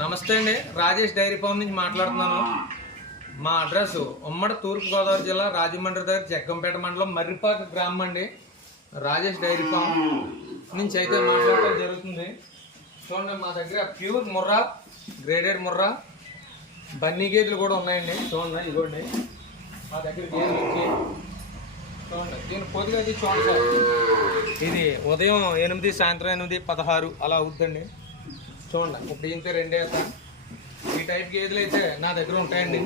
నమస్తే అండి. Rajesh dairy farm నుంచి మాట్లాడుతున్నాను. మా అడ్రస్ ఉమ్మడి తూర్పుగోదావరి జిల్లా రాజమండ్రి దగ్గర జగ్గంపేట మండలం మర్రిపాక గ్రామం అండి. రాజేష్ డైరీ ఫామ్ నుంచి అయితే మాట్లాడటం జరుగుతుంది. చూడండి మా దగ్గర ప్యూర్ ముర్రా గ్రేడెడ్ ముర్రా బన్నీ గేదెలు కూడా ఉన్నాయండి. చూడండి ఇదిగోండి. మా దగ్గర గేదెలు వచ్చి చూడండి దీని పొద్దుగా అది చూడండి సార్. ఇది ఉదయం ఎనిమిది సాయంత్రం ఎనిమిది పదహారు అలా అవుద్దండి. చూడండి ఇప్పుడు ఇంతే రెండు వేస్తాను ఈ టైప్ గేదెలు అయితే నా దగ్గర ఉంటాయండి.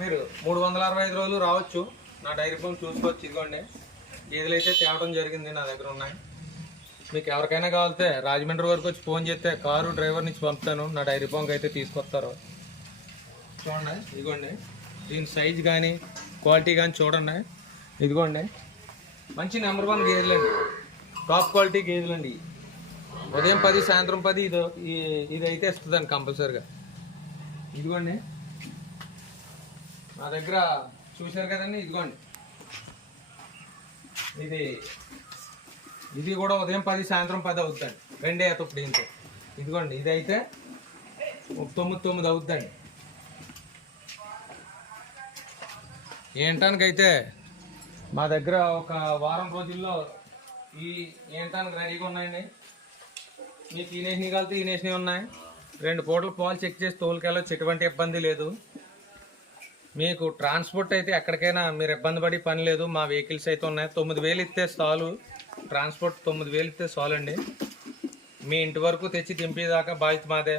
మీరు మూడు వందల అరవై ఐదు రోజులు రావచ్చు. నా డైరీ ఫోన్ చూసుకోవచ్చు ఇదిగోండి. గేదెలు అయితే తేవడం జరిగింది నా దగ్గర ఉన్నాయి. మీకు ఎవరికైనా కావాలితే రాజమండ్రి వరకు వచ్చి ఫోన్ చేస్తే కారు డ్రైవర్ నుంచి పంపుతాను. నా డైరీ ఫోన్కి అయితే తీసుకొస్తారు. చూడండి ఇదిగోండి. దీని సైజ్ కానీ క్వాలిటీ కానీ చూడండి. ఇదిగోండి. మంచి నెంబర్ వన్ గేదెలండి. టాప్ క్వాలిటీ గేదెలండి. ఉదయం పది సాయంత్రం పది ఇది ఇదైతే ఇది అయితే ఇస్తుందండి కంపల్సరిగా. ఇదిగోండి. నా దగ్గర చూశారు కదండి ఇదిగోండి. ఇది ఇది కూడా ఉదయం పది సాయంత్రం పది అవుతుందండి. రెండే అయితే ఇప్పుడు ఇంతే ఇదిగోండి ఇది అయితే తొమ్మిది తొమ్మిది అవుతుందండి. ఏంటానికైతే మా దగ్గర ఒక వారం రోజుల్లో ఈ ఏంటానికి రెడీగా ఉన్నాయండి? మీకు ఈనేసినవి కలిపి ఈనేసినవి ఉన్నాయి. రెండు పూటలు పాలు చెక్ చేసి తోలుకెళ్ళొచ్చు ఎటువంటి ఇబ్బంది లేదు. మీకు ట్రాన్స్పోర్ట్ అయితే ఎక్కడికైనా మీరు ఇబ్బంది పడి పని లేదు. మా వెహికల్స్ అయితే ఉన్నాయి. తొమ్మిది వేలు ఇస్తే చాలు. ట్రాన్స్పోర్ట్ తొమ్మిది వేలు ఇస్తే చాలండి. మీ ఇంటి వరకు తెచ్చి దింపేదాకా బాధ్యత మాదే.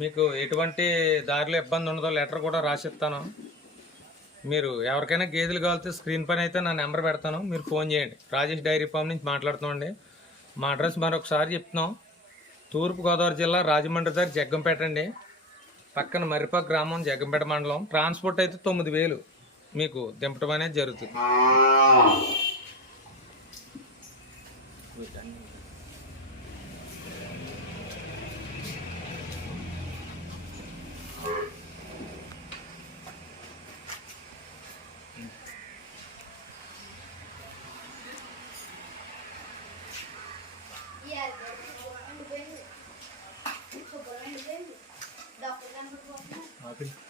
మీకు ఎటువంటి దారిలో ఇబ్బంది ఉండదో లెటర్ కూడా రాసిస్తాను. మీరు ఎవరికైనా గేదెలు కావాలితే స్క్రీన్ పైన అయితే నా నెంబర్ పెడతాను. మీరు ఫోన్ చేయండి. రాజేష్ డైరీ ఫామ్ నుంచి మాట్లాడుతామండి మా అడ్రస్ మరొకసారి చెప్తున్నాం. తూర్పు గోదావరి జిల్లా రాజమండ్రి దగ్గర జగ్గంపేట అండి. పక్కన మర్రిపాక గ్రామం జగ్గంపేట మండలం. ట్రాన్స్పోర్ట్ అయితే తొమ్మిది వేలు మీకు దింపడం అనేది జరుగుతుంది. happen.